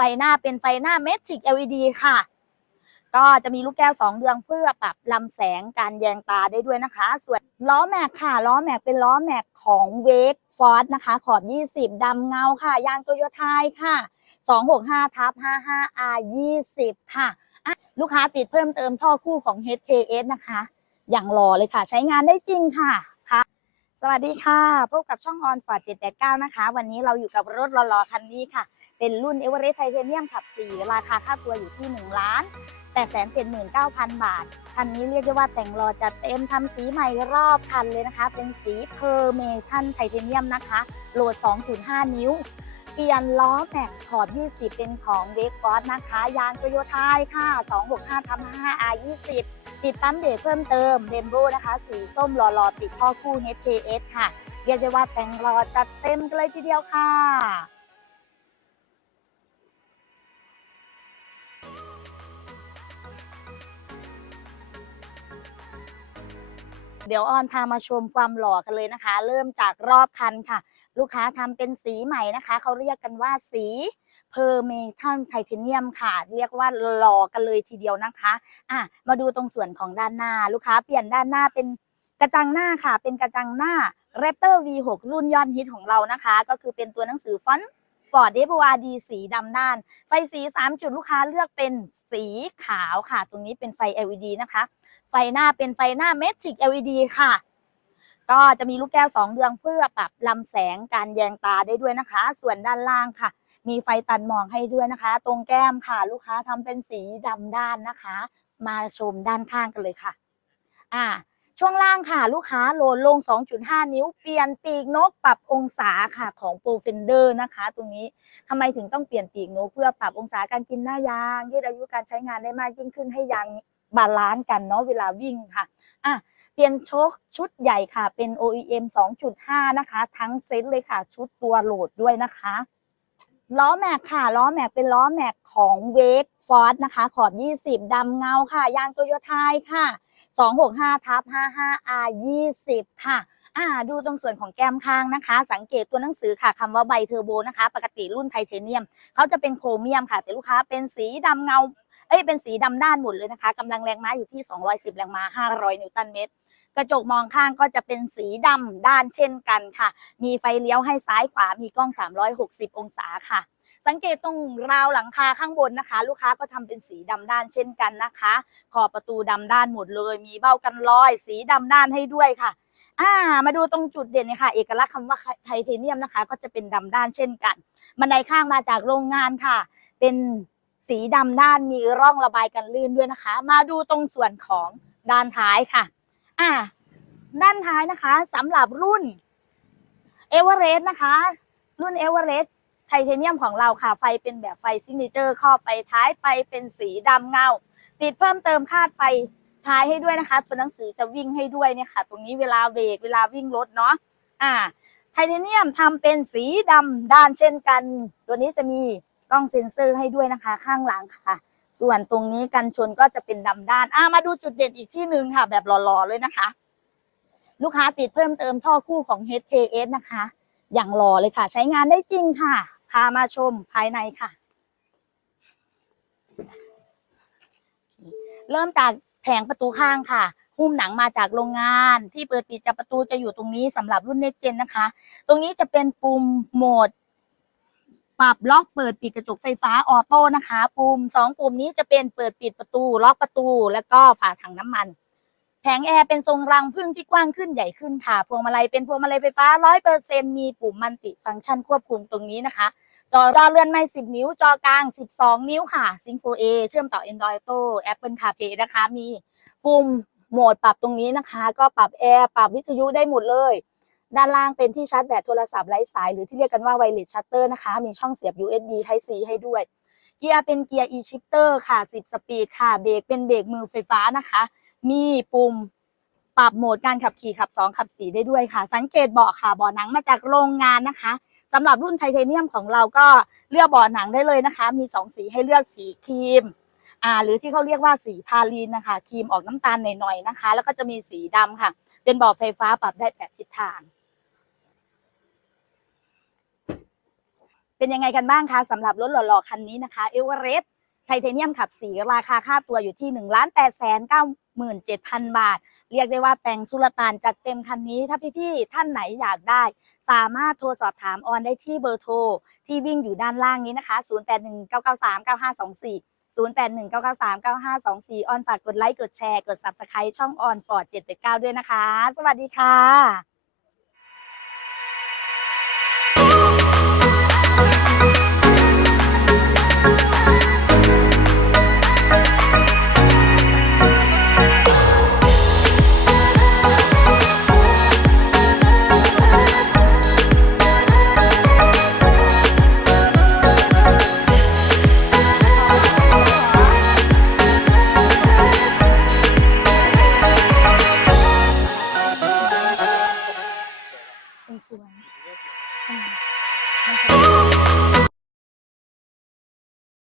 ฟหน้าเป็นไฟหน้าเมจิก LED ค่ะ ก็จะมีลูกแก้ว2เดืองเพื่อปรับลำแสงการแยงตาได้ด้วยนะคะ ส่วนล้อแม็กค่ะ ล้อแม็กเป็นล้อแม็กของเวกฟอร์ดนะคะ ขอบ 20 ดำเงาค่ะ ยางโตโยต้าค่ะ 265ทับ55 R 20ค่ะ ลูกค้าติดเพิ่มเติมท่อคู่ของ HKS นะคะ อย่างรอเลยค่ะ ใช้งานได้จริงค่ะค่ะสวัสดีค่ะ พบกับช่องออนฟอร์ด789 นะคะ วันนี้เราอยู่กับรถหล่อๆคันนี้ค่ะ เป็นรุ่นเอเวอเรสต์ไทเทเนียมขับ 4 ราคาค่าตัวอยู่ที่ 1 ล้าน8 7 9 0 0 0บาท คันนี้เรียกได้ว่าแต่งรอจัดเต็มทำสีใหม่รอบคันเลยนะคะ เป็นสีเพอร์เมทันไทเทเนียมนะคะ โหลด 2.5 นิ้ว เปลี่ยนล้อแม็กขอบ 20 เป็นของเวกฟอร์ดนะคะ ยางโตโยต้าค่ะ 265ทำ5 R 20 ติดปั๊มเบรกเพิ่มเติมเรนโบนะคะ สีส้มหล่อๆติดข้อคู่ HKS ค่ะ เรียกได้ว่าแต่งรอจัดเต็มกันเลยทีเดียวค่ะ เดี๋ยวออนพามาชมความหล่อกันเลยนะคะ เริ่มจากรอบคันค่ะ ลูกค้าทำเป็นสีใหม่นะคะ เขาเรียกกันว่าสีเพอร์เมทัลไทเทเนียมค่ะ เรียกว่าหล่อกันเลยทีเดียวนะคะอะมาดูตรงส่วนของด้านหน้า ลูกค้าเปลี่ยนด้านหน้าเป็นกระจังหน้าค่ะ เป็นกระจังหน้า Raptor V6 รุ่นยอดฮิตของเรานะคะ ก็คือเป็นตัวหนังสือฟอนต์ Ford f o r d สีดำด้าน ไฟสี 3 จุดลูกค้าเลือกเป็นสีขาวค่ะ ตรงนี้เป็นไฟ LED นะคะ ไฟหน้าเป็นไฟหน้าเมจิก LED ค่ะ ก็จะมีลูกแก้ว2เดืองเพื่อปรับลำแสงการแยงตาได้ด้วยนะคะ ส่วนด้านล่างค่ะ มีไฟตัดหมอกให้ด้วยนะคะ ตรงแก้มค่ะ ลูกค้าทำเป็นสีดำด้านนะคะ มาชมด้านข้างกันเลยค่ะ อ่าช่วงล่างค่ะ ลูกค้าโหลดลง 2.5 นิ้ว เปลี่ยนปีกนกปรับองศาค่ะของโปรเฟนเดอร์นะคะ ตรงนี้ทำไมถึงต้องเปลี่ยนปีกนกเพื่อปรับองศาการกินหน้ายางยืดอายุการใช้งานได้มากยิ่งขึ้นให้ยาง บาลานซ์กันเนาะเวลาวิ่งค่ะอะเปลี่ยนโชคชุดใหญ่ค่ะ เป็น OEM 2.5 นะคะ ทั้งเซ็ตเลยค่ะ ชุดตัวโหลดด้วยนะคะล้อแม็กค่ะล้อแม็กเป็นล้อแม็กของเวกฟอร์ดนะคะ ขอบ 20 ดำเงาค่ะ ยางโตโยต้าค่ะ 265ทับ55 R 20 ค่ะอ่าดูตรงส่วนของแก้มข้างนะคะ สังเกตตัวหนังสือค่ะคำว่าไบเทอร์โบนะคะ ปกติรุ่นไทเทเนียม เขาจะเป็นโครเมียมค่ะ แต่ลูกค้าเป็นสีดำเงา เอ้ยเป็นสีดำด้านหมดเลยนะคะกำลังแรงม้าอยู่ที่ 210 แรงม้า 500 นิวตันเมตร กระจกมองข้างก็จะเป็นสีดำด้านเช่นกันค่ะ มีไฟเลี้ยวให้ซ้ายขวา มีกล้อง 360 องศาค่ะ สังเกตตรงราวหลังคาข้างบนนะคะ ลูกค้าก็ทำเป็นสีดำด้านเช่นกันนะคะ ขอบประตูดำด้านหมดเลย มีเบ้ากันรอย สีดำด้านให้ด้วยค่ะอ่ามาดูตรงจุดเด่นเนี่ยค่ะ เอกลักษณ์คำว่าไทเทเนียมนะคะ ก็จะเป็นดำด้านเช่นกัน บันไดข้างมาจากโรงงานค่ะ เป็น สีดำด้านมีร่องระบายกันลื่นด้วยนะคะ มาดูตรงส่วนของด้านท้ายค่ะ อ่า ด้านท้ายนะคะสำหรับรุ่นเอเวอเรสต์นะคะ รุ่นเอเวอเรสต์ไทเทเนียมของเราค่ะ ไฟเป็นแบบไฟซิกเนเจอร์ครอบไฟท้ายไปเป็นสีดำเงา ติดเพิ่มเติมคาดไฟท้ายให้ด้วยนะคะ ตัวหนังสือจะวิ่งให้ด้วยเนี่ยค่ะ ตรงนี้เวลาเบรกเวลาวิ่งรถเนาะ อ่า ไทเทเนียมทำเป็นสีดำด้านเช่นกัน ตัวนี้จะมี กล้องเซ็นเซอร์ให้ด้วยนะคะ ข้างหลังค่ะ ส่วนตรงนี้กันชนก็จะเป็นดำด้านอ่ามาดูจุดเด่นอีกที่หนึ่งค่ะ แบบหล่อๆเลยนะคะ ลูกค้าติดเพิ่มเติมท่อคู่ของ HKS นะคะ อย่างหล่อเลยค่ะ ใช้งานได้จริงค่ะ พามาชมภายในค่ะ เริ่มจากแผงประตูข้างค่ะหุ้มหนังมาจากโรงงานที่เปิดปิดจับประตูจะอยู่ตรงนี้สำหรับรุ่นเน็กเจนนะคะ ตรงนี้จะเป็นปุ่มโหมด ปรับล็อกเปิดปิดกระจกไฟฟ้าออโต้นะคะ ปุ่มสองปุ่มนี้จะเป็นเปิดปิดประตู ล็อกประตู แล้วก็ฝาถังน้ำมัน แผงแอร์เป็นทรงรังพึ่งที่กว้างขึ้นใหญ่ขึ้นค่ะ พวงมาลัยเป็นพวงมาลัยไฟฟ้า100%มีปุ่มมันติฟังก์ชันควบคุมตรงนี้นะคะจอจอเลื่อนไม่10 นิ้ว จอกลาง 12 นิ้วค่ะ s y n c 4 a เชื่อมต่อ Android Auto Apple CarPlay นะคะ มีปุ่มโหมดปรับตรงนี้นะคะ ก็ปรับแอร์ ปรับวิทยุได้หมดเลย ด้านล่างเป็นที่ชาร์จแบตโทรศัพท์ไร้สาย หรือที่เรียกกันว่า Wireless Shutter นะคะ มีช่องเสียบ USB Type C ให้ด้วย เกียร์เป็นเกียร์ e-shifter ค่ะ 10 สปีดค่ะ เบรกเป็นเบรกมือไฟฟ้านะคะ มีปุ่มปรับโหมดการขับขี่ขับ 2 ขับ 4 ได้ด้วยค่ะ สังเกตเบาะค่ะเบาะหนังมาจากโรงงานนะคะสำหรับรุ่นไทเทเนียมของเราก็เลือกเบาะหนังได้เลยนะคะ มี 2 สีให้เลือกสีครีมอ่าหรือที่เขาเรียกว่าสีพาลีนนะคะครีมออกน้ำตาลหน่อยๆนะคะ แล้วก็จะมีสีดำค่ะ เป็นเบาะไฟฟ้าปรับได้แปดทิศทาง เป็นยังไงกันบ้างคะสำหรับรถหล่อๆคันนี้นะคะเอเวอเรสต์ไทเทเนียมขับสีราคาค่าตัวอยู่ที่1นึ่งล้านแปดแสนเก้าหมื่นเจ็ดพันบาท เรียกได้ว่าแต่งสุลต่านจัดเต็มคันนี้ถ้าพี่ๆท่านไหนอยากได้ สามารถโทรสอบถามออนได้ที่เบอร์โทร ที่วิ่งอยู่ด้านล่างนี้นะคะ 0819939524 0819939524 ออนฝากกดไลค์ กดแชร์ กด Subscribe ช่องออนฟอร์ด789 ด้วยนะคะ สวัสดีค่ะ